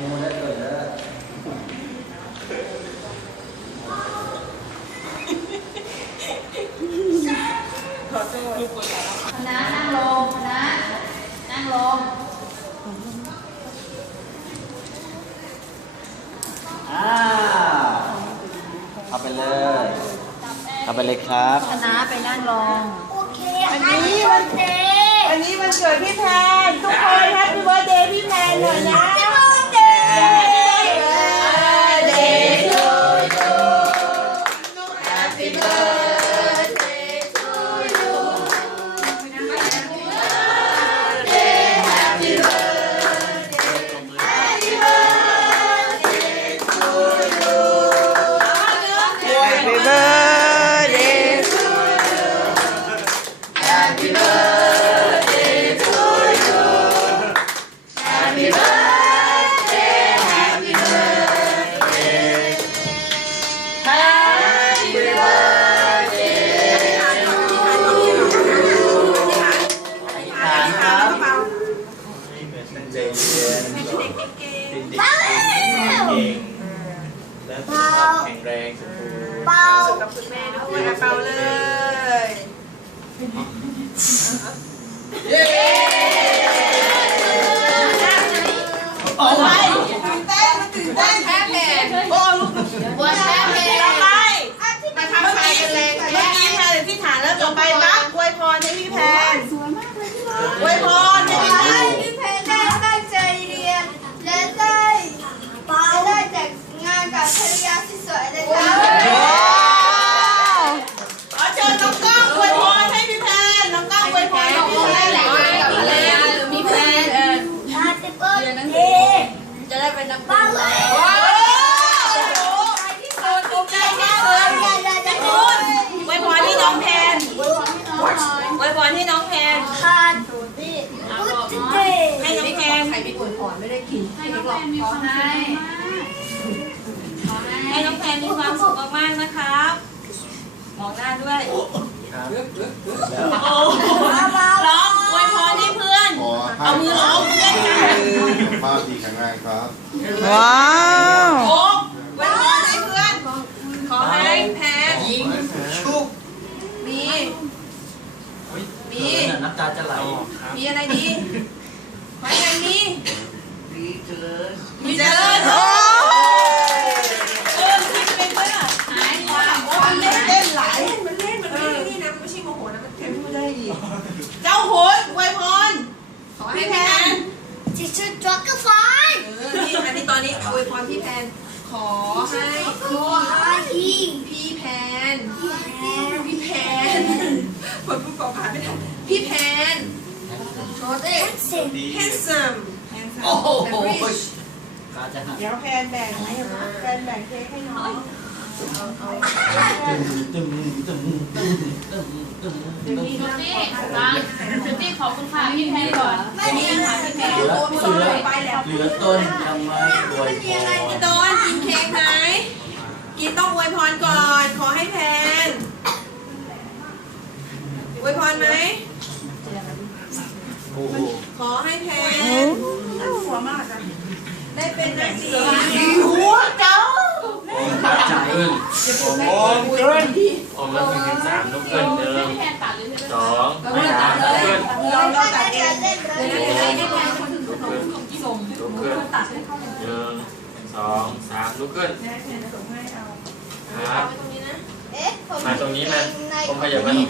มูแล้วเกิดแล้วขอโทษคณะนั่งลงคณะนั่งลงอ้าวเอาไปเลยเอาไปเลยครับ คณะไปนั่งลง โอเค อันนี้วันเด็กวันนี้วันเกิดพี่แพน และสุขภาพแข็งแรงสมบูรณ์เป่ากับคุณแม่ด้วยเปาเลย เย้ เป็นนักเป่าเลยโอ้โหที่สุดภูมิใจที่สุดพี่คุณอวยพรให้น้องแพนอวยพรให้น้องแพนทานนี่พุทธเดย์ให้น้องแพนให้น้องแฟนมีความสุขมากขอให้ให้น้องแพนมีความสุขมากๆนะครับ มองหน้าด้วยร้องอวยพรให้เพื่อน เอามือร้องเพื่อนกัน ภาพดีแข็งแรงครับ ว้าว โอ้อวยพรให้เพื่อน ขอให้แพนยิงชุบมี มีเขินอะน้ำตาจะไหลมีอะไรดีขอให้อะไรดีดีเกินมีเจริญโอ้เออคิดเป็นด้วยอะหายความมันเล่นเล่นหลายมันเล่นมันไม่นี่นะมันไม่ใช่โมโหนะมันแค่พูดได้อีกเจ้าโหนอวยพร ขอให้ พี่ แพ แพ น น ที่สุดจ็อกเกอร์ไฟ เออนี่อันนี้ตอนนี้อวยพรพี่แพน ขอให้ขอให้พี่พี่แพนแพนพี่แพนคนพูดต่อผ่านไม่ทันพี่แพนโชว์เด็กเสร็จดี handsome โอ้โหกาจะหักเดี๋ยวแพนแบ่งแพนแบ่งเค้กให้น้องตึมตึมตึมตึมตึมตึมตึมชุตี้ฟังชุตี้ขอบคุณค่ะพี่แพนก่อนไม่มีอะไรพี่แพนเหลือเหลือเหลือต้นทำไมอวยพร พี่ต้นกินเค้กไหม กินต้องอวยพรก่อน ขอให้แพนอวยพรไหม โอ้โหขอให้แพนหัวมากอะได้เป็นนักเรียนหัวเจ้าตัดใจโอมเกินโอมแล้วหนึ่งถึงสามลูกเกินเดิมพี่แพนตัดเลยใช่ไหมสองสามลูกเกินเราเราตัดเองเล่นเลยลูกเกินลูกเกินหนึ่ง สองสามลูกเกินครับ เอ๊ะผมมาตรงนี้มาในผมขยับมาตรงนี้